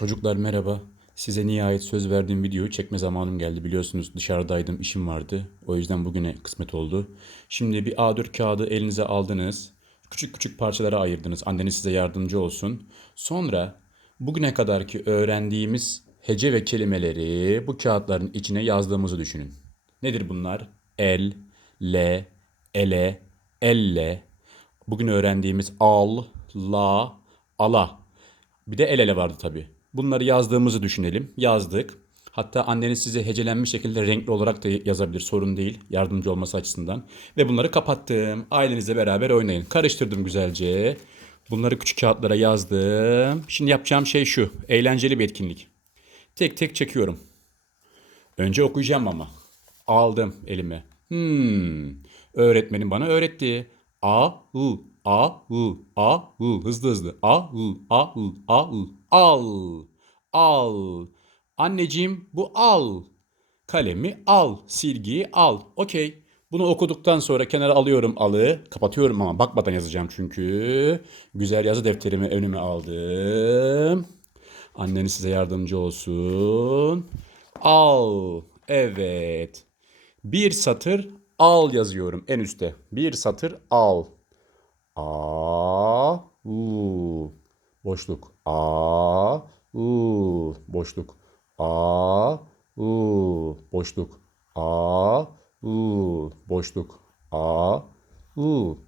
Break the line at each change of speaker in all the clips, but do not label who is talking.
Çocuklar merhaba. Size nihayet söz verdiğim videoyu çekme zamanım geldi. Biliyorsunuz dışarıdaydım, işim vardı. O yüzden bugüne kısmet oldu. Şimdi bir A4 kağıdı elinize aldınız. Küçük küçük parçalara ayırdınız. Anneniz size yardımcı olsun. Sonra bugüne kadarki öğrendiğimiz hece ve kelimeleri bu kağıtların içine yazdığımızı düşünün. Nedir bunlar? El, le, ele, elle. Bugün öğrendiğimiz al, la, ala. Bir de el ele vardı tabii. Bunları yazdığımızı düşünelim. Yazdık. Hatta anneniz size hecelenmiş şekilde renkli olarak da yazabilir. Sorun değil. Yardımcı olması açısından. Ve bunları kapattım. Ailenizle beraber oynayın. Karıştırdım güzelce. Bunları küçük kağıtlara yazdım. Şimdi yapacağım şey şu. Eğlenceli bir etkinlik. Tek tek çekiyorum. Önce okuyacağım ama. Aldım elime. Hmm. Öğretmenim bana öğretti. A, ı, a, ı, a, ı. Hızlı hızlı. A, ı, a, ı, a, ı. Al. Al. Anneciğim bu al. Kalemi al. Silgiyi al. Okey. Bunu okuduktan sonra kenara alıyorum alı. Kapatıyorum ama bakmadan yazacağım çünkü. Güzel yazı defterimi önüme aldım. Anneniz size yardımcı olsun. Al. Evet. Bir satır al yazıyorum en üstte. Bir satır al. A u boşluk. A u boşluk. A u boşluk. A u boşluk. A u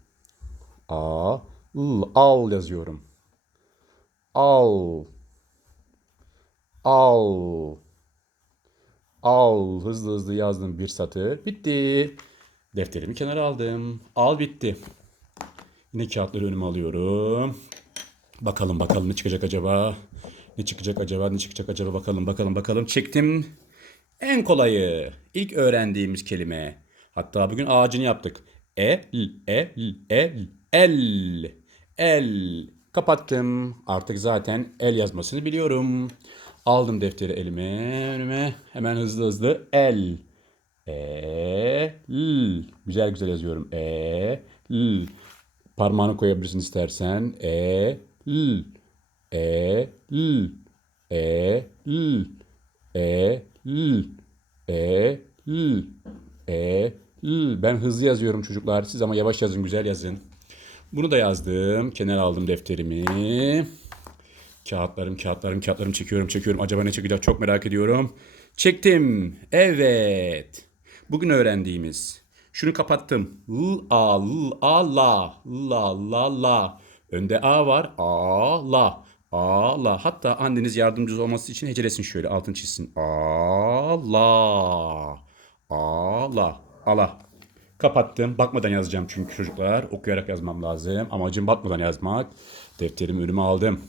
A u al yazıyorum. Al. Al. Al. Hızlı hızlı yazdım bir satır. Bitti. Defterimi kenara aldım. Al bitti. Yine kağıtları önüme alıyorum. Bakalım bakalım ne çıkacak acaba? Ne çıkacak acaba? Ne çıkacak acaba? Bakalım bakalım bakalım. Çektim. En kolayı. İlk öğrendiğimiz kelime. Hatta bugün ağacını yaptık. E, l, e, l, e, l, el. El. Kapattım. Artık zaten el yazmasını biliyorum. Aldım defteri elime, önüme. Hemen hızlı hızlı el. E, l. Güzel güzel yazıyorum. E, l. Parmağını koyabilirsin istersen. E, l. E, l. E, l. E, l. E, l. E, l. Ben hızlı yazıyorum çocuklar. Siz ama yavaş yazın, güzel yazın. Bunu da yazdım. Kenara aldım defterimi. Kağıtlarım, kağıtlarım, kağıtlarım çekiyorum, çekiyorum. Acaba ne çekeceğim çok merak ediyorum. Çektim. Evet. Bugün öğrendiğimiz. Şunu kapattım. L, a, l, a, la. La, la, la. Önde a var. A, la. A, la. Hatta anneniz yardımcı olması için hecelesin şöyle. Altın çizsin. A, la. A, la. Ala. Kapattım. Bakmadan yazacağım çünkü çocuklar. Okuyarak yazmam lazım. Amacım bakmadan yazmak. Defterimi önüme aldım.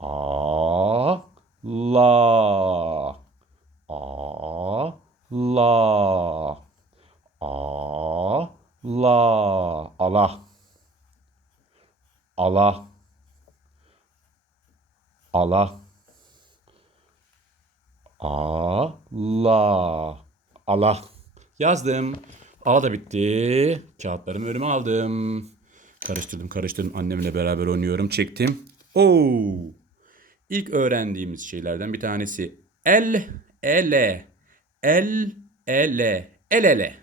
A la A la A la ala ala ala A la ala yazdım. A da bitti. Kağıtlarımı önüme aldım. Karıştırdım karıştırdım annemle beraber oynuyorum. Çektim. Oo. İlk öğrendiğimiz şeylerden bir tanesi el ele el ele el ele.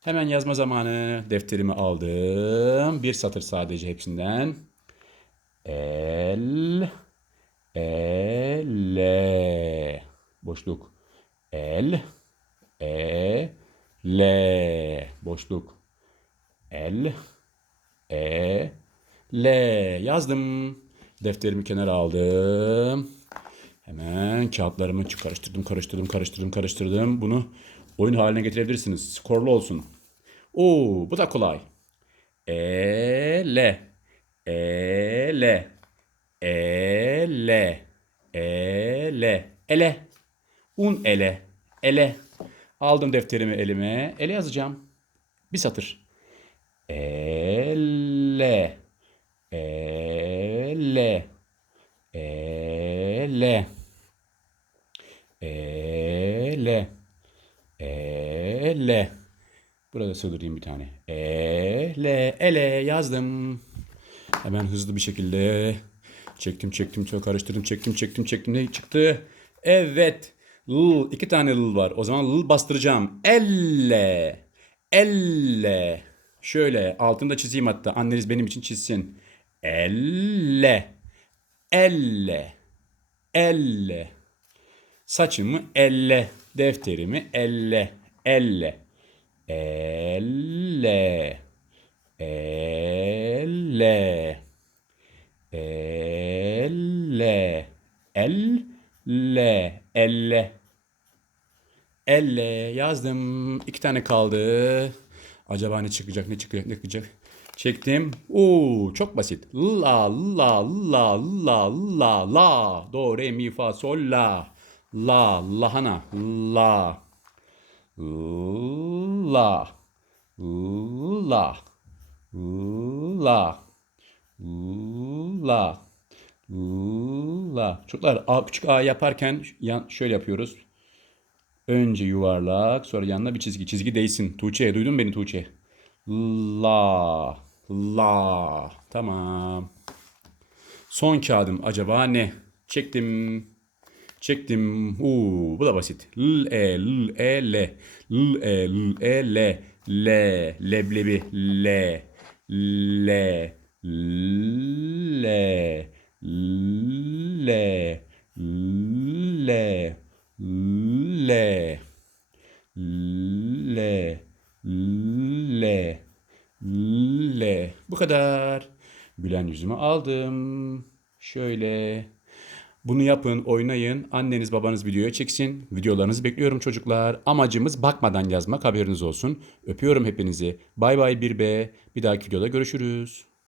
Hemen yazma zamanı. Defterimi aldım. Bir satır sadece hepsinden. El ele boşluk. El e le boşluk. El e L yazdım. Defterimi kenara aldım. Hemen kağıtlarımı karıştırdım, karıştırdım, karıştırdım, karıştırdım. Bunu oyun haline getirebilirsiniz. Skorlu olsun. Oo, bu da kolay. E L E L E L E L ele un ele ele aldım defterimi elime ele yazacağım bir satır Elle. Elle. Elle. Elle. Elle. Burada sığdırayım bir tane. Ele. Ele yazdım. Hemen hızlı bir şekilde Çektim çektim çok karıştırdım çektim çektim çektim ne çıktı? Evet. L iki tane l var. O zaman l bastıracağım. Elle. Elle. Şöyle altında çizeyim hatta. Anneniz benim için çizsin. Elle. Elle. Elle. Saçımı elle. Defterimi elle. Elle. Elle. Elle. Elle. Elle. Elle. Elle yazdım. İki tane kaldı. Acaba ne çıkacak, ne çıkacak, ne çıkacak? Çektim. Oo, çok basit. La la la la la la. Do re mi fa sol la. La lahana. La. La. La. La. La. La. Çocuklar A, küçük A yaparken yan, şöyle yapıyoruz. Önce yuvarlak, sonra yanına bir çizgi. Çizgi değsin. Tuğçe, duydun mu beni Tuğçe? La, la. Tamam. Son kağıdım acaba ne? Çektim. Çektim. Uuu, bu da basit. L, e, l, e, l. L, e, l, e, l. L, leblebi, l. L, L, L, L, L, L, L, L. Bu kadar. Gülen yüzümü aldım. Şöyle. Bunu yapın, oynayın. Anneniz babanız videoya çeksin. Videolarınızı bekliyorum çocuklar. Amacımız bakmadan yazmak haberiniz olsun. Öpüyorum hepinizi. Bay bay bir be. Bir dahaki videoda görüşürüz.